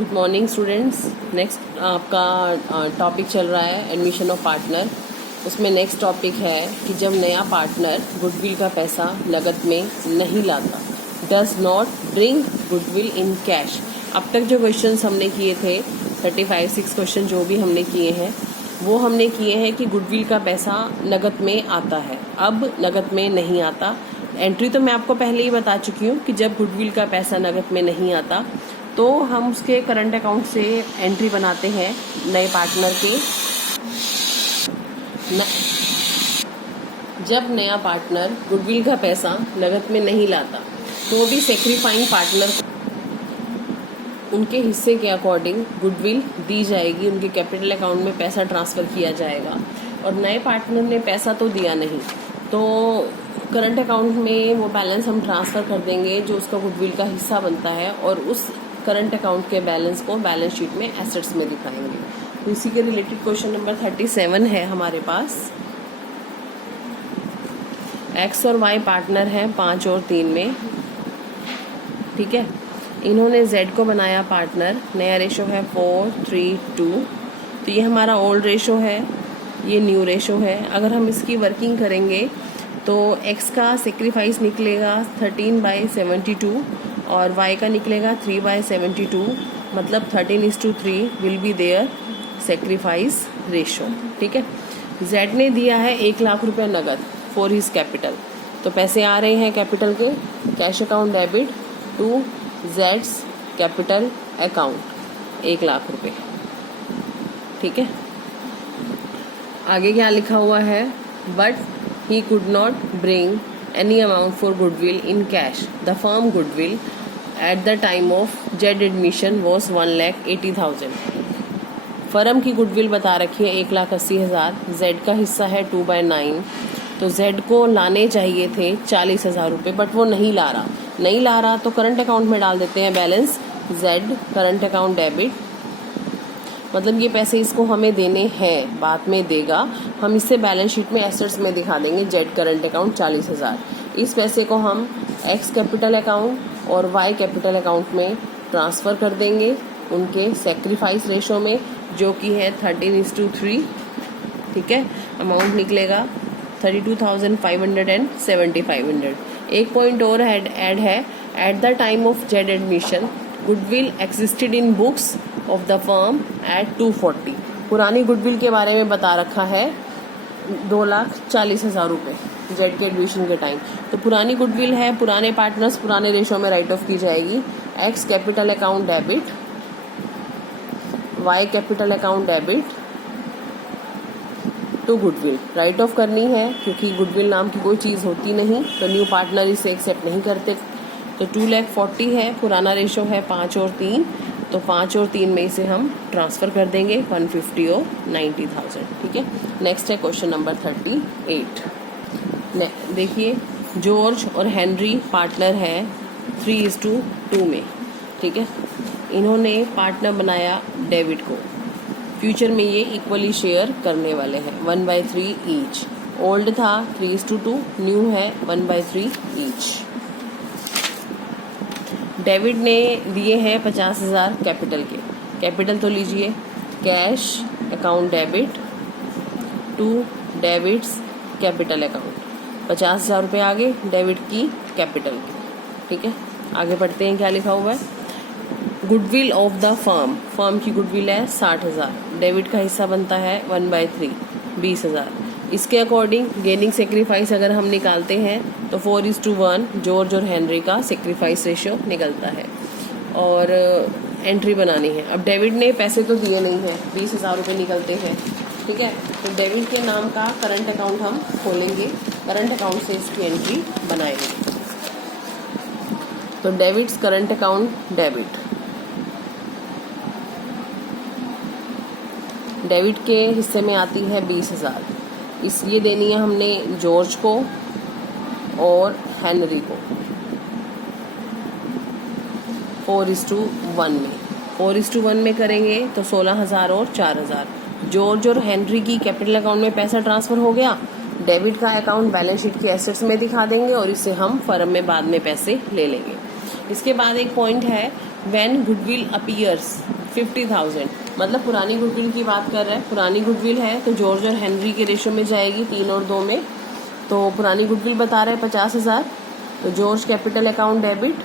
Good morning students. Next आपका topic चल रहा है एडमिशन ऑफ पार्टनर। उसमें नेक्स्ट टॉपिक है कि जब नया पार्टनर गुडविल का पैसा नकद में नहीं लाता, does not bring goodwill in cash. अब तक जो क्वेश्चंस हमने किए थे 35-6 क्वेश्चन जो भी हमने किए हैं वो हमने किए हैं कि गुडविल का पैसा नकद में आता है, अब नकद में नहीं आता। एंट्री तो मैं आपको पहले ही बता चुकी हूँ कि जब गुडविल का पैसा नकद में नहीं आता तो हम उसके करंट अकाउंट से एंट्री बनाते हैं नए पार्टनर के। जब नया पार्टनर गुडविल का पैसा नकद में नहीं लाता तो भी सेक्रीफाइंग पार्टनर उनके हिस्से के अकॉर्डिंग गुडविल दी जाएगी, उनके कैपिटल अकाउंट में पैसा ट्रांसफ़र किया जाएगा। और नए पार्टनर ने पैसा तो दिया नहीं तो करंट अकाउंट में वो बैलेंस हम ट्रांसफ़र कर देंगे जो उसका गुडविल का हिस्सा बनता है, और उस करंट अकाउंट के बैलेंस को बैलेंस शीट में एसेट्स में दिखाएंगे। तो इसी के रिलेटेड क्वेश्चन नंबर 37 है हमारे पास। एक्स और वाई पार्टनर हैं 5 और 3 में, ठीक है। इन्होंने जेड को बनाया पार्टनर, नया रेशो है 4:3:2। तो ये हमारा ओल्ड रेशो है, ये न्यू रेशो है। अगर हम इसकी वर्किंग करेंगे तो एक्स का सेक्रीफाइस निकलेगा 13/72 और y का निकलेगा 3/72, मतलब 13:3 will be there sacrifice ratio, ठीक है। z ने दिया है 1 लाख रुपए नगद फॉर हिज कैपिटल, तो पैसे आ रहे हैं कैपिटल के, कैश अकाउंट डेबिट टू जेड्स कैपिटल अकाउंट 1 लाख रुपए, ठीक है। आगे क्या लिखा हुआ है, but he could not bring any amount for goodwill in cash. The firm goodwill at the time of Z admission was 1,80,000. Firm की गुडविल बता रखी है 1,80,000, Z का हिस्सा है 2/9, तो Z को लाने चाहिए थे 40,000 रुपये, बट वो नहीं ला रहा तो करंट अकाउंट में डाल देते हैं balance Z current account debit, मतलब ये पैसे इसको हमें देने हैं, बाद में देगा, हम इससे बैलेंस शीट में एसेट्स में दिखा देंगे जेड करंट अकाउंट 40,000। इस पैसे को हम एक्स कैपिटल अकाउंट और वाई कैपिटल अकाउंट में ट्रांसफ़र कर देंगे उनके सेक्रीफाइस रेशो में, जो कि है 13:3, ठीक है। अमाउंट निकलेगा 32,500 एंड 7,500। एक पॉइंट और ऐड है, at the time of Z admission goodwill existed in books of the firm at 240। पुरानी गुडविल के बारे में बता रखा है 2,40,000 रुपये जेड के एडमिशन के टाइम। तो पुरानी गुडविल है, पुराने पार्टनर्स पुराने रेशो में राइट ऑफ की जाएगी। X capital account debit, Y capital account debit to goodwill write off करनी है, क्योंकि गुडविल नाम की कोई चीज़ होती नहीं तो न्यू पार्टनर इसे एक्सेप्ट नहीं करते। तो 2,40,000 है, पुराना रेशो है 5 और 3, तो 5 और 3 में इसे हम ट्रांसफ़र कर देंगे 150 और 90,000, ठीक है। नेक्स्ट है क्वेश्चन नंबर 38। देखिए, जॉर्ज और हेनरी पार्टनर है 3:2 में, ठीक है। इन्होंने पार्टनर बनाया डेविड को, फ्यूचर में ये इक्वली शेयर करने वाले हैं 1/3 ईच। ओल्ड था 3:2, न्यू है 1/3 ईच। डेविड ने दिए हैं 50,000 कैपिटल के, कैपिटल तो लीजिए cash account debit to David's capital account, 50,000 रुपये आगे डेविड की कैपिटल के, ठीक है। आगे बढ़ते हैं, क्या लिखा हुआ है, गुडविल ऑफ द फर्म की गुडविल है 60,000, डेविड का हिस्सा बनता है 1/3 20,000। इसके अकॉर्डिंग गेनिंग सेक्रीफाइस अगर हम निकालते हैं तो 4:1 जॉर्ज और हेनरी का सेक्रीफाइस रेशियो निकलता है, और एंट्री बनानी है। अब डेविड ने पैसे तो दिए नहीं हैं, 20,000 रुपये निकलते हैं, ठीक है। तो डेविड के नाम का करंट अकाउंट हम खोलेंगे, करंट अकाउंट से इसकी एंट्री बनाएंगे। तो David's current account debit, David के हिस्से में आती है 20,000, इसलिए देनी है हमने जॉर्ज को और हेनरी को 4:1 में। 4:1 में करेंगे तो 16,000 और 4,000। जॉर्ज और हेनरी की कैपिटल अकाउंट में पैसा ट्रांसफ़र हो गया, डेबिट का अकाउंट बैलेंस शीट के एसेट्स में दिखा देंगे और इससे हम फर्म में बाद में पैसे ले लेंगे। इसके बाद एक पॉइंट है, व्हेन गुडविल अपीयर्स 50,000, मतलब पुरानी गुडविल की बात कर रहा है। पुरानी गुडविल है तो जॉर्ज और हेनरी के रेशो में जाएगी 3 और 2 में। तो पुरानी गुडविल बता रहे हैं 50,000, तो George capital account debit,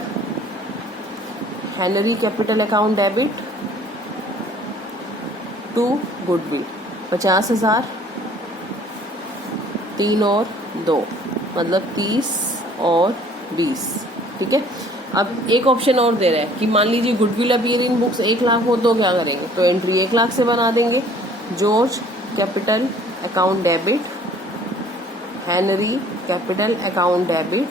Henry capital account debit to goodwill. 50,000 3 और 2 मतलब 30 और 20। ठीक है। अब एक ऑप्शन और दे रहा है कि मान लीजिए goodwill appear in books 1 lakh हो तो क्या करेंगे, तो एंट्री 1 लाख से बना देंगे। George capital account debit, Henry capital account debit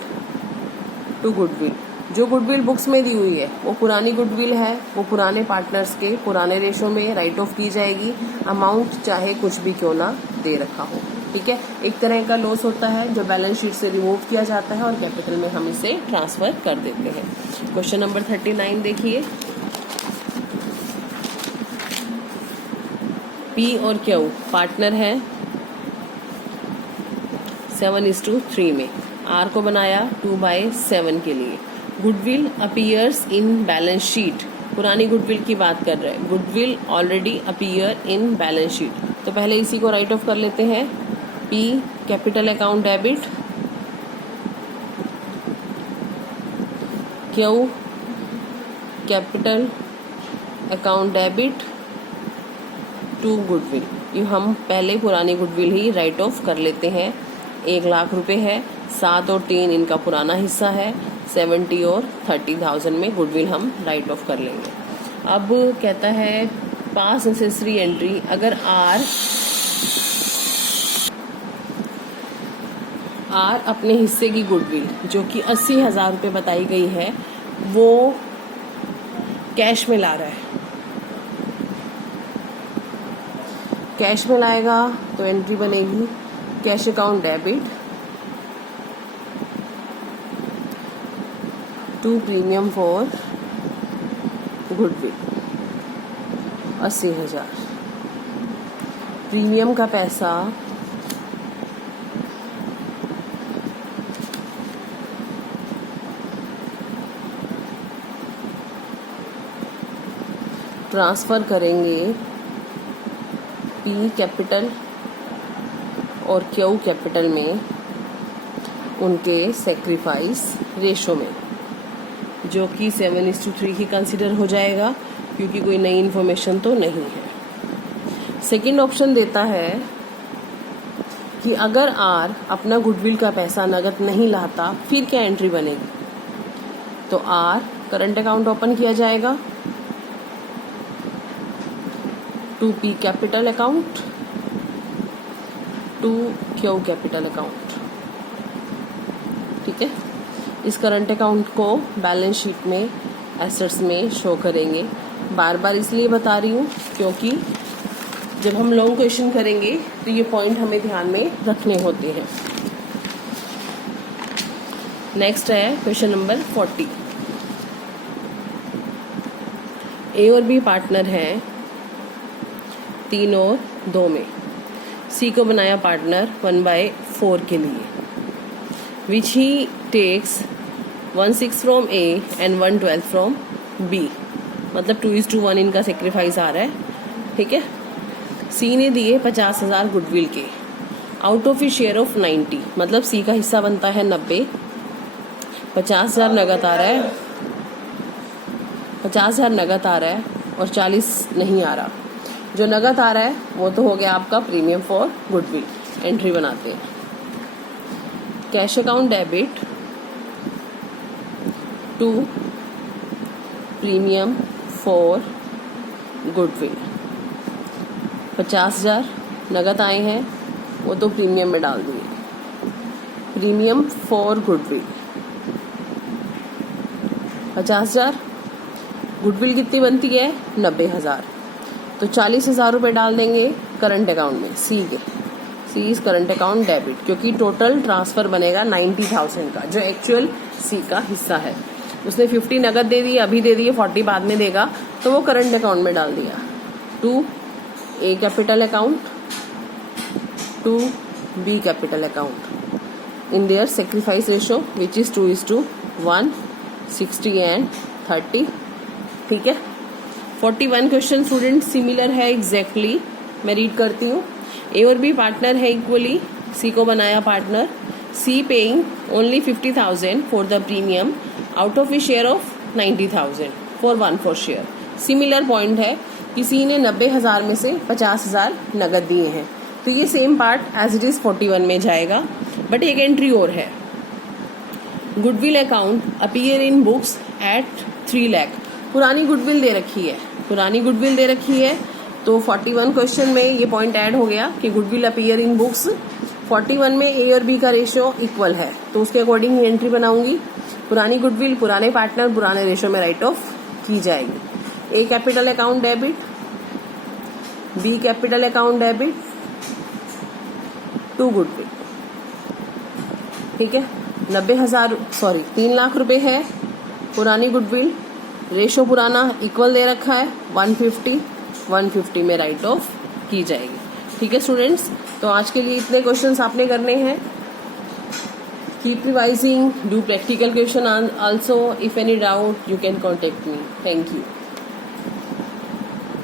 to goodwill. जो गुडविल बुक्स में दी हुई है वो पुरानी गुडविल है, वो पुराने पार्टनर्स के पुराने रेशो में राइट ऑफ की जाएगी। अमाउंट चाहे कुछ भी क्यों ना दे रखा हो। ठीक है। एक तरह का लॉस होता है जो बैलेंस शीट से रिमूव किया जाता है और कैपिटल में हम इसे ट्रांसफर कर देते हैं। क्वेश्चन नंबर 39 देखिए। पी और क्यू पार्टनर है 7:3 में। आर को बनाया 2/7 के लिए। Goodwill appears in balance sheet, पुरानी गुडविल की बात कर रहे हैं। Goodwill already appear in balance sheet, तो पहले इसी को राइट ऑफ कर लेते हैं। P capital account debit, Q capital account debit to goodwill. ये हम पहले पुरानी गुडविल ही राइट ऑफ कर लेते हैं। 1 लाख रुपए है, 7 और 3 इनका पुराना हिस्सा है। 70 और 30,000 में गुडविल हम राइट ऑफ कर लेंगे। अब कहता है पास नेसेसरी एंट्री, अगर आर अपने हिस्से की गुडविल जो कि 80,000 रुपये बताई गई है वो कैश में ला रहा है। कैश में लाएगा तो एंट्री बनेगी cash account debit to premium for goodwill 80,000। Premium का पैसा ट्रांसफर करेंगे पी कैपिटल और क्यू कैपिटल में उनके सेक्रीफाइस रेशो में, जो कि 7:3 ही कंसिडर हो जाएगा क्योंकि कोई नई इन्फॉर्मेशन तो नहीं है। सेकंड ऑप्शन देता है कि अगर आर अपना गुडविल का पैसा नगद नहीं लाता फिर क्या एंट्री बनेगी, तो आर करंट अकाउंट ओपन किया जाएगा to P capital account to Q capital account. ठीक है। इस करंट अकाउंट को बैलेंस शीट में एसेट्स में शो करेंगे। बार बार इसलिए बता रही हूँ क्योंकि जब हम लॉन्ग क्वेश्चन करेंगे तो ये पॉइंट हमें ध्यान में रखने होते हैं। नेक्स्ट है क्वेश्चन नंबर 40। ए और बी पार्टनर हैं 3 और 2 में। सी को बनाया पार्टनर 1/4 के लिए, which he takes 1/6 from A and 1/12 from B, मतलब 2:1 इनका सेक्रीफाइस आ रहा है। ठीक है। सी ने दिए 50,000 गुडविल के, out of he share of 90, मतलब सी का हिस्सा बनता है 90। 50,000 नगद आ रहा है, 50,000 नगद आ रहा है और 40 नहीं आ रहा। जो नगद आ रहा है वो तो हो गया आपका प्रीमियम फॉर गुडविल। एंट्री बनाते हैं cash account debit to premium for goodwill. 50,000 नगद आए हैं वो तो प्रीमियम में डाल दिए। Premium for goodwill 50,000। गुडविल कितनी बनती है 90,000, तो 40,000 रुपये डाल देंगे करंट अकाउंट में सी के। सी इज करंट अकाउंट डेबिट, क्योंकि टोटल ट्रांसफर बनेगा 90,000 का जो एक्चुअल सी का हिस्सा है। उसने 50 नगद दे दी, अभी दे दिए, 40 बाद में देगा, तो वो करंट अकाउंट में डाल दिया। To A capital account to B capital account in their sacrifice ratio which is 2:1, 60 and 30। ठीक है। 41 क्वेश्चन स्टूडेंट सिमिलर है एग्जैक्टली। मैं रीड करती हूँ। ए और बी पार्टनर है इक्वली, सी को बनाया partner, C paying only 50,000 for the premium out of a share of 90,000 for 1/4 share. Similar point है कि सी ने 90,000 में से 50,000 नगद दिए हैं, तो ये same part as it is 41 में जाएगा, बट एक एंट्री और है। Goodwill account appear in books at 3 lakh. पुरानी गुडविल दे रखी है, पुरानी गुडविल दे रखी है, तो 41 क्वेश्चन में ये पॉइंट ऐड हो गया कि गुडविल अपीयर इन बुक्स। 41 में ए और बी का रेशियो इक्वल है, तो उसके अकॉर्डिंग ही एंट्री बनाऊंगी। पुरानी गुडविल, पुराने पार्टनर, पुराने रेशियो में राइट ऑफ की जाएगी। A capital account debit, B capital account debit to goodwill. ठीक है, 3 लाख रुपए है पुरानी गुडविल, रेशो पुराना इक्वल दे रखा है 150 में राइट ऑफ की जाएगी। ठीक है स्टूडेंट्स, तो आज के लिए इतने क्वेश्चंस आपने करने हैं। Keep revising, do practical question also. If any doubt you can contact me. Thank you.